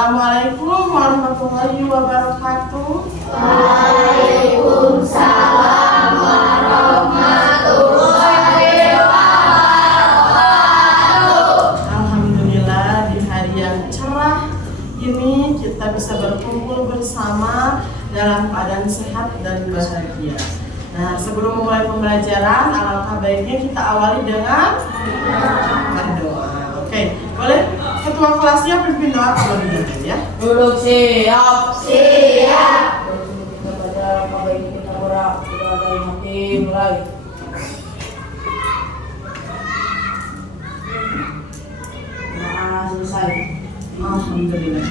Assalamualaikum warahmatullahi wabarakatuh. Waalaikumsalam warahmatullahi wabarakatuh. Alhamdulillah, di hari yang cerah ini kita bisa berkumpul bersama dalam keadaan sehat dan bahagia. Nah, sebelum mulai pembelajaran, alangkah baiknya kita awali dengan berdoa. Oke, boleh ketua kelasnya pimpin doa terlebih dahulu ya. Duduk siap. Siap. Kita baca kabaik kita berak. Kita ada mati mulai. Nah, selesai. Alhamdulillah.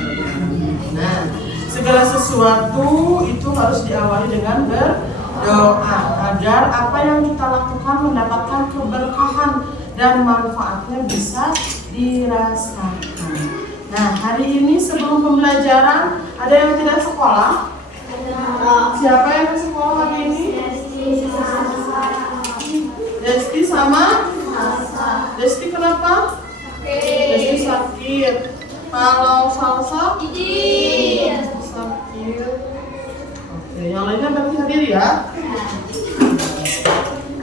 Nah, segala sesuatu itu harus diawali dengan berdoa agar apa yang kita lakukan mendapatkan keberkahan dan manfaatnya bisa dirasakan. Nah, hari ini sebelum pembelajaran ada yang tidak sekolah? Siapa yang ke sekolah hari ini? Desti sama? Desti kenapa? Desti sakit. Kalau Salsa? Sakit. Oke, yang lainnya berarti hadir ya.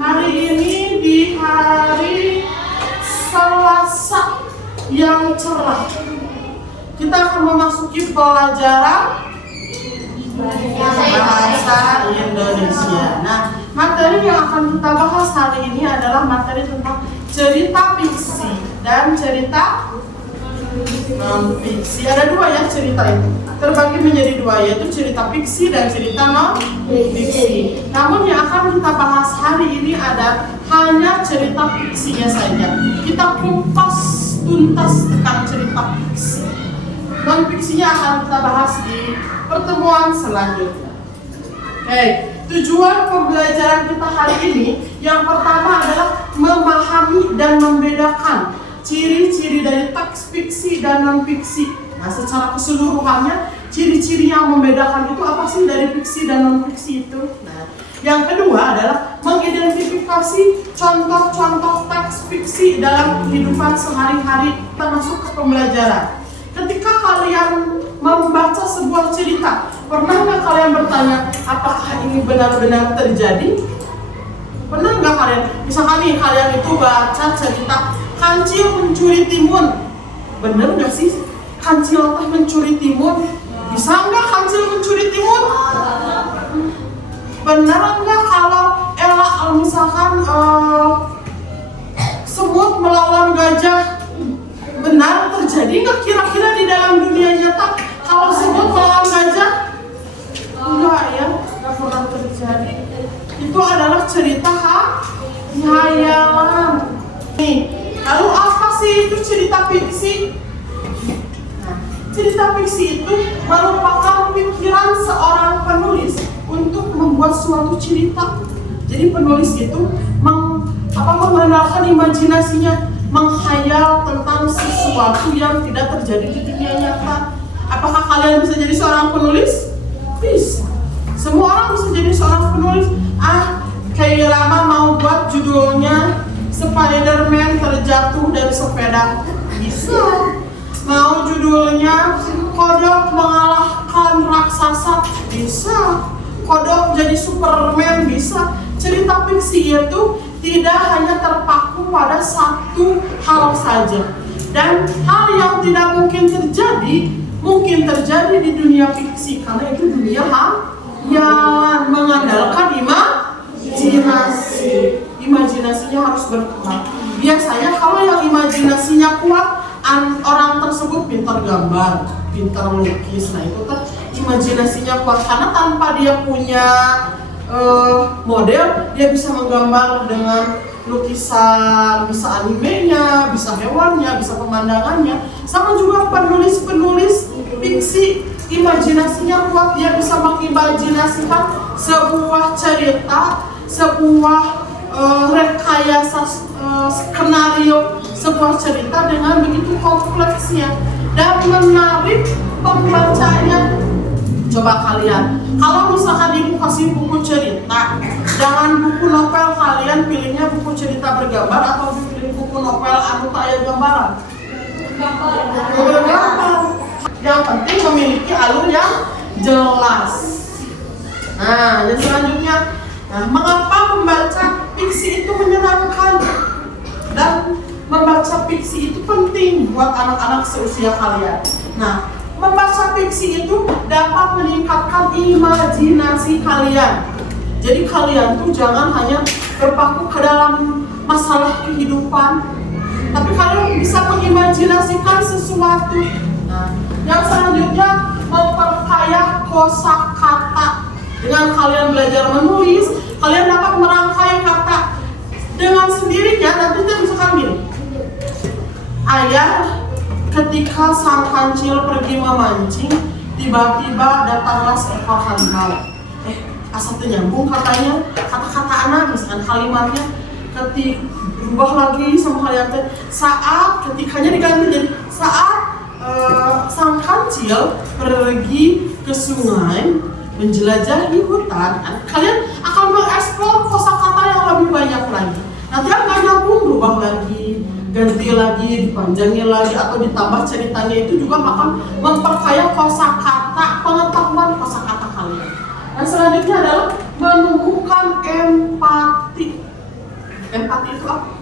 Hari ini di hari Selasa yang cerah, kita akan memasuki pelajaran bahasa Indonesia. Nah, materi yang akan kita bahas hari ini adalah materi tentang cerita fiksi dan cerita non fiksi. Ada dua ya cerita itu, terbagi menjadi dua, yaitu cerita fiksi dan cerita non fiksi. Namun yang akan kita bahas hari ini ada hanya cerita fiksinya saja. Kita kupas tuntas tentang cerita fiksi. Non fiksinya akan kita bahas di pertemuan selanjutnya. Oke, tujuan pembelajaran kita hari ini yang pertama adalah memahami dan membedakan ciri-ciri dari teks fiksi dan non fiksi. Nah, secara keseluruhannya ciri-ciri yang membedakan itu apa sih dari fiksi dan non fiksi itu? Nah, yang kedua adalah mengidentifikasi contoh-contoh teks fiksi dalam kehidupan sehari-hari termasuk ke pembelajaran. Ketika kalian membaca sebuah cerita, pernah nggak kalian bertanya apakah ini benar-benar terjadi? Pernah nggak kalian, misalkan nih kalian itu baca cerita Kancil mencuri timun, bener nggak sih Kancil mencuri timun? Bisa nggak Kancil mencuri timun? Benar nggak kalau misalkan semut melawan gajah? Benar terjadi nggak kira-kira di dalam dunia nyata kalau semut melawan gajah? Enggak ya, nggak pernah terjadi. Itu adalah cerita khayalan. Nih, lalu apa sih itu cerita fiksi? Nah, cerita fiksi itu merupakan pikiran seorang penulis untuk membuat suatu cerita. Jadi penulis itu mengandalkan imajinasinya, menghayal tentang sesuatu yang tidak terjadi di dunia nyata. Apakah kalian bisa jadi seorang penulis? Bisa. Semua orang bisa jadi seorang penulis. Kayak lama mau buat judulnya Spider-Man terjatuh dari sepeda. Bisa. Mau judulnya Kodok mengalahkan raksasa. Bisa. Kodok jadi Superman. Bisa. Cerita fiksi itu tidak hanya terpaku pada satu hal saja, dan hal yang tidak mungkin terjadi di dunia fiksi karena itu dunia yang mengandalkan imajinasinya harus berkembang. Biasanya kalau yang imajinasinya kuat, orang tersebut pintar gambar, pintar lukis. Nah, itu kan imajinasinya kuat karena tanpa dia punya model, dia bisa menggambar dengan lukisan, bisa animenya, bisa hewannya, bisa pemandangannya. Sama juga penulis fiksi, imajinasinya kuat, dia bisa mengimajinasikan sebuah cerita, sebuah rekayasa skenario sebuah cerita dengan begitu kompleksnya dan menarik pembacanya. Coba kalian, kalau misalkan ibu kasih buku cerita, jangan buku novel, kalian pilihnya buku cerita bergambar atau pilih buku novel anu tak ada gambaran? Bergambar. Yang penting memiliki alur yang jelas. Nah, yang selanjutnya, mengapa membaca fiksi itu menyenangkan dan membaca fiksi itu penting buat anak-anak seusia kalian. Nah, membaca fiksi itu dapat meningkatkan imajinasi kalian. Jadi kalian tuh jangan hanya berpaku ke dalam masalah kehidupan, tapi kalian bisa mengimajinasikan sesuatu. Nah, yang selanjutnya, memperkaya kosakata. Dengan kalian belajar menulis, kalian dapat merangkai kata dengan sendirinya. Nanti kita misalkan gini, ayah ketika sang kancil pergi memancing, tiba-tiba datanglah seekor harimau. Asal nyambung katanya, kata-kata anak misalkan kalimatnya berubah lagi sama kalian. Saat ketikanya diganti jadi saat sang kancil pergi ke sungai menjelajahi hutan, kalian akan mengeksplor kosakata yang lebih banyak lagi. Nanti akan nyambung, berubah lagi, ganti lagi, dipanjangin lagi, atau ditambah ceritanya. Itu juga akan memperkaya kosakata, pengetahuan kosakata kalian. Dan selanjutnya adalah menumbuhkan empati. Empati itu apa?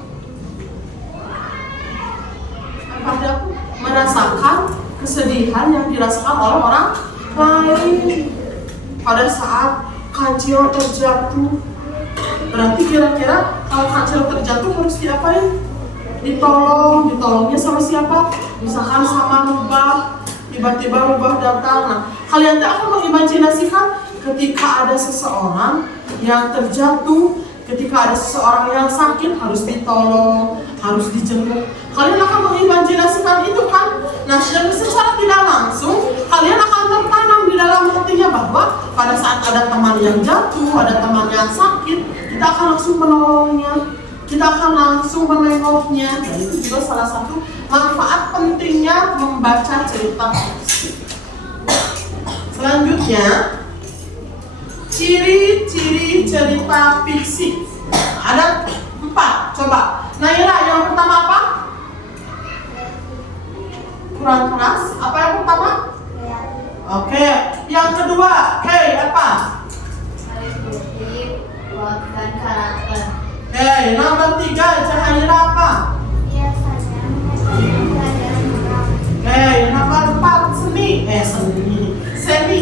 Empati apa? Merasakan kesedihan yang dirasakan oleh orang lain. Pada saat kancil terjatuh, berarti kira-kira kalau kancil terjatuh harus diapain? Ditolongnya sama siapa? Misalkan sama rubah, tiba-tiba rubah datang. Nah, kalian akan mengimajinasikan ketika ada seseorang yang terjatuh, ketika ada seseorang yang sakit harus ditolong, harus dijenguk. Kalian akan mengimajinasikan itu kan? Nah, dan secara tidak langsung kalian akan tertanam di dalam hatinya bahwa pada saat ada teman yang jatuh, ada teman yang sakit, kita akan langsung menolongnya, kita akan langsung menengoknya. Dan itu juga salah satu manfaat pentingnya membaca cerita fiksi. Selanjutnya, ciri-ciri cerita fiksi. Ada 4. Coba, Naila, yang pertama apa? Kurang keras. Apa yang pertama? Oke. Yang kedua, apa? Kuatkan karakter. Nomor 3, Cahaya apa? Nomor 4, seni. Seni.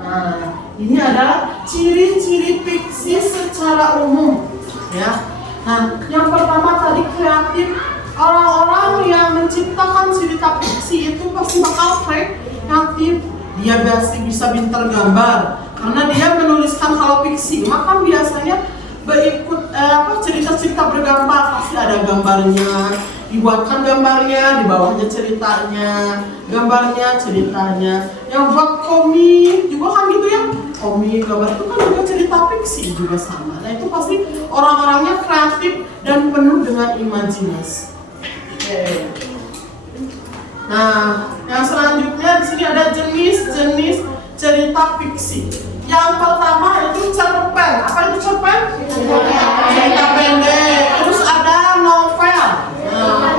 Nah, ini adalah ciri-ciri fiksi secara umum, ya. Nah, yang pertama tadi kreatif. Orang-orang yang menciptakan cerita fiksi itu pasti bakal kreatif. Dia pasti bisa pintar gambar karena dia menuliskan hal fiksi. Maka biasanya berikut cerita-cerita bergambar, pasti ada gambarnya, dibuatkan gambarnya, di bawahnya ceritanya, gambarnya, ceritanya. Yang buat komik juga kan gitu ya, komik, gambar itu kan juga cerita fiksi juga sama. Nah, itu pasti orang-orangnya kreatif dan penuh dengan imajinasi. Nah, yang selanjutnya di sini ada jenis-jenis cerita fiksi. Yang pertama itu cerpen. Apa itu cerpen? Cerita pendek. Terus ada novel. Nah,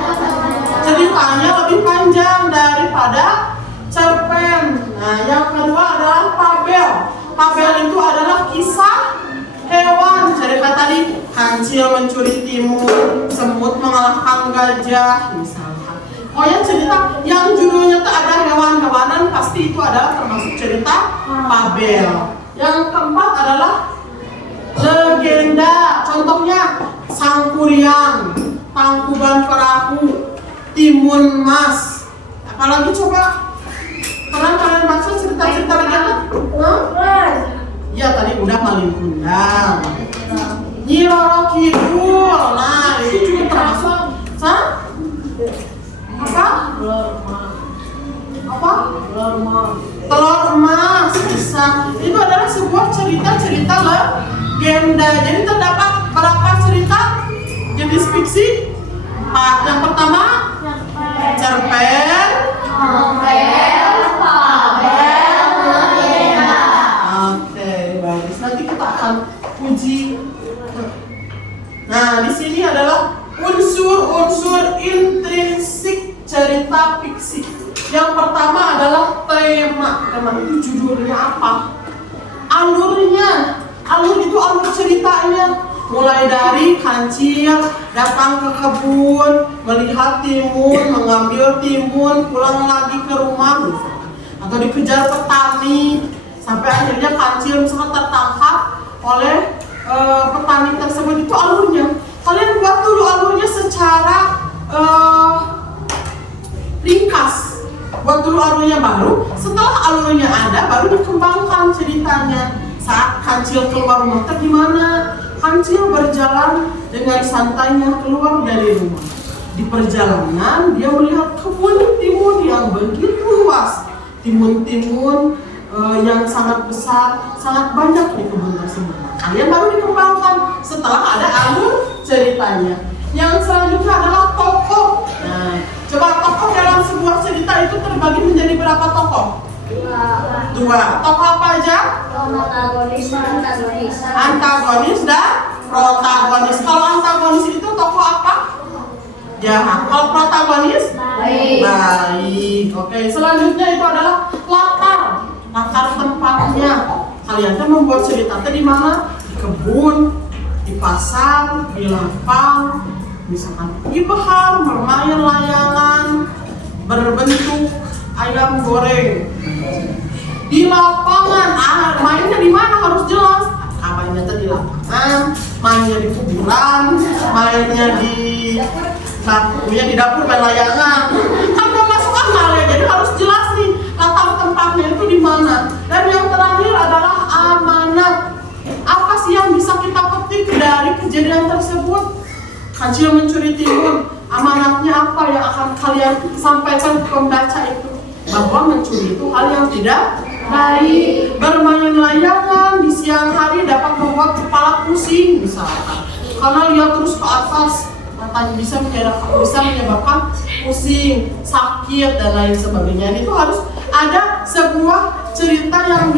ceritanya lebih panjang daripada cerpen. Nah, yang kedua adalah fabel. Fabel itu adalah kisah hewan. Cerita tadi, kancil mencuri timun, semut mengalahkan gajah, misalkan. Pokoknya cerita yang judulnya tuh ada hewan-hewanan, pasti itu adalah termasuk cerita fabel. Yang keempat adalah legenda. Contohnya Sang Kuryang, Tangkuban Perahu, Timun Mas. Apalagi coba? Pernah kalian baca cerita-cerita legenda? Iya, tadi udah Malin Kundang, Nyi Roro Kidul. Nah, itu juga termasuk telur emas bisa. Itu adalah sebuah cerita-cerita legenda. Jadi terdapat berapa cerita jenis fiksi? 4. Yang pertama cerpen, Novel, fabel, legenda. Oke, bagus. Nanti kita akan uji. Nah, di sini adalah unsur-unsur cerita fiksi. Yang pertama adalah tema. Tema itu judulnya apa? Alurnya. Alur itu alur ceritanya. Mulai dari kancil datang ke kebun, melihat timun, mengambil timun, pulang lagi ke rumah misalkan. Atau dikejar petani sampai akhirnya kancil misalkan tertangkap oleh petani tersebut. Itu alurnya. Kalian buat dulu alurnya secara ringkas. Buat dulu alurnya, baru setelah alurnya ada baru dikembangkan ceritanya. Saat kancil keluar rumah gimana? Kancil berjalan dengan santainya keluar dari rumah. Di perjalanan dia melihat kebun timun yang begitu luas. Timun-timun yang sangat besar, sangat banyak di kebun tersebut. Kalian baru dikembangkan setelah ada alur ceritanya. Yang selanjutnya adalah tokoh. Nah, coba tokoh dalam sebuah cerita itu terbagi menjadi berapa tokoh? Dua. Tokoh apa aja? Protagonis dan antagonis. Antagonis dan protagonis. Kalau antagonis itu tokoh apa? Jahat. Kalau protagonis? Baik. Baik. Oke. Selanjutnya itu adalah latar. Latar tempatnya. Kalian kan membuat cerita di mana? Di kebun, di pasar, di lapang, misalkan di bahar, bermain layangan berbentuk ayam goreng. Di lapangan, mainnya di mana harus jelas. Mainnya di lapangan, mainnya di kuburan, mainnya di dapur main layangan. Kan gak masuk akal ya, jadi harus jelas nih latar tempatnya itu di mana. Dan yang terakhir adalah amanat. Apa sih yang bisa kita petik dari kejadian tersebut? Kancil mencuri timun. Amanatnya apa yang akan kalian sampaikan ke pembaca itu? Bahwa mencuri itu hal yang tidak baik. Bermain layangan di siang hari dapat membuat kepala pusing misalkan, karena lihat terus ke atas, matanya bisa menyebabkan pusing, sakit dan lain sebagainya. Itu harus ada sebuah cerita yang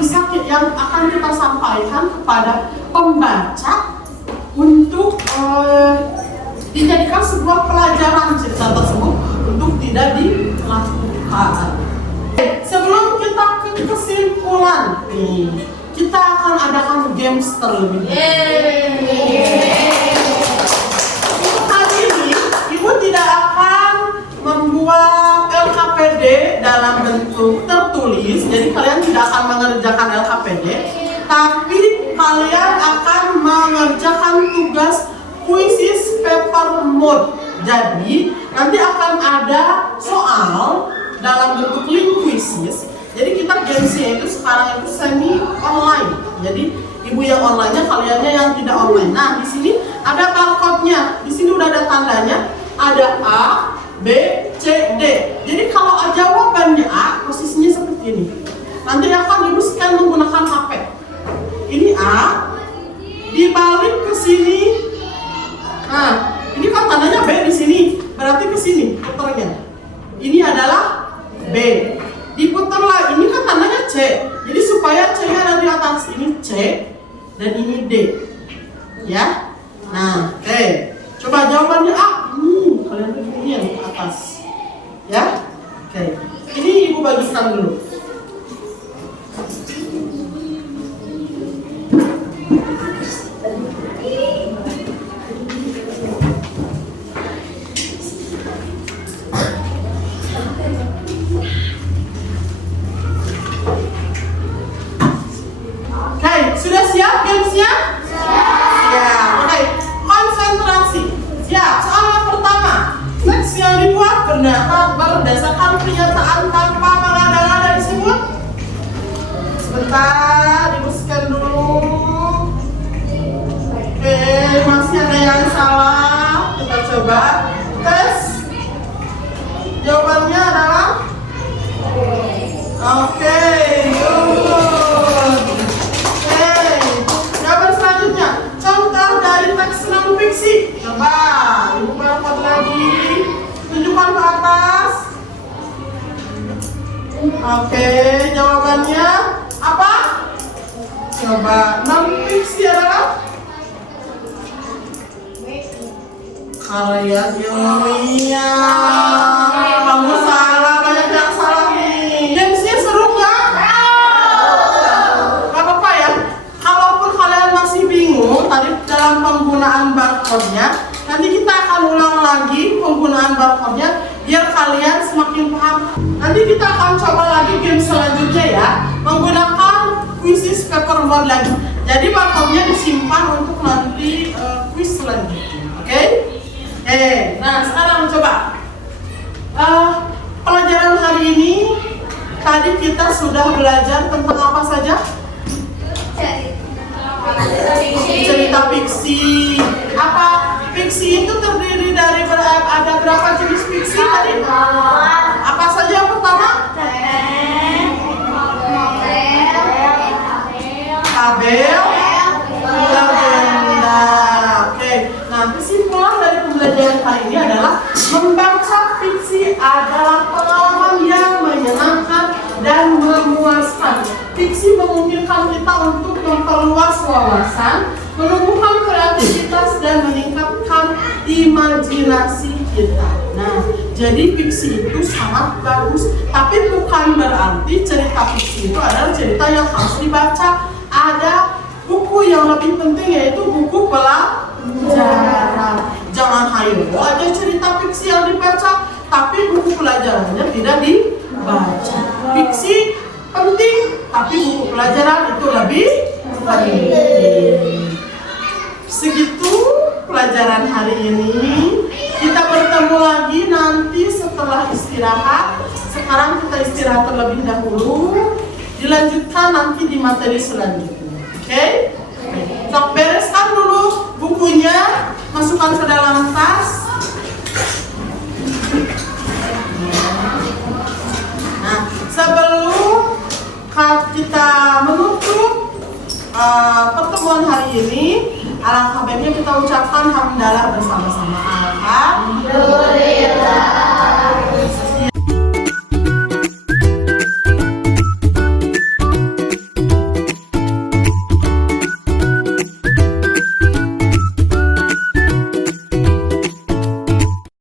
akan kita sampaikan kepada pembaca untuk dijadikan sebuah pelajaran cerita tersebut untuk tidak dilakukan. Sebelum kita ke kesimpulan nih, kita akan adakan games terlebih dahulu. Kali ini Ibu tidak akan membuat LKPD dalam bentuk tertulis, jadi kalian tidak akan mengerjakan LKPD, tapi kalian akan mengerjakan tugas quizzes paper mode. Jadi nanti akan ada soal dalam bentuk link quizzes. Jadi kita gamesnya itu sekarang itu semi online. Jadi ibu yang online-nya, kaliannya yang tidak online. Nah, di sini ada barcode-nya. Di sini udah ada tandanya. Ada A, B, C, D. Jadi kalau jawabannya A, posisinya seperti ini. Nanti akan ibu scan menggunakan HP. Ini A, dibalik ke sini. Nah, ini kan tandanya B di sini. Berarti ke sini putarnya. Ini adalah B. Diputar lagi, ini kan tandanya C. Jadi supaya C-nya ada di atas, ini C dan ini D. Ya. Nah, oke. Coba jawabannya A. Kalian ini yang ke atas. Ya. Oke. Ini ibu bagikan dulu. Sudah siap gamesnya? Siap. Oke, konsentrasi. Siap. Soal yang pertama, teks yang dibuat berdasarkan pernyataan tanpa mengada-ngada disebut. Sebentar, ibu scan dulu. Oke, masih ada yang salah. Kita coba tes. Jawabannya adalah oke, good. Contoh dari teks non fiksi. Coba ibu barcode lagi, tunjukkan ke atas. Oke, jawabannya apa? Coba non fiksi adalah karya ilmiah. Kamu salah. penggunaan barcode-nya. Nanti kita akan ulang lagi penggunaan barcode-nya biar kalian semakin paham. Nanti kita akan coba lagi game selanjutnya ya, menggunakan quizzes paperboard lagi. Jadi barcode-nya disimpan untuk nanti quiz selanjutnya. Oke? Nah sekarang coba pelajaran hari ini. Tadi kita sudah belajar tentang apa saja? Cerita fiksi. Apa? Fiksi itu terdiri dari ada berapa jenis fiksi tadi? Apa saja yang pertama? Tabel, legenda. Oke. Nah, kesimpulan dari pembelajaran kali ini adalah membaca fiksi adalah pengalaman yang menyenangkan dan memuaskan. Fiksi memungkinkan kita untuk memperluas wawasan, menumbuhkan kreativitas dan meningkatkan imajinasi kita. Nah, jadi fiksi itu sangat bagus, tapi bukan berarti cerita fiksi itu adalah cerita yang harus dibaca. Ada buku yang lebih penting, yaitu buku pelajaran. Jangan hayo aja cerita fiksi yang dibaca, tapi buku pelajarannya tidak dibaca. Fiksi penting, tapi buku pelajaran itu lebih penting. Segitu pelajaran hari ini. Kita bertemu lagi nanti setelah istirahat. Sekarang kita istirahat terlebih dahulu. Dilanjutkan nanti di materi selanjutnya. Oke? Sok bereskan dulu bukunya, masukkan ke dalam tas. Nah, sebelum kita menutup pertemuan hari ini, alangkah baiknya kita ucapkan hamdalah bersama-sama. Alhamdulillah.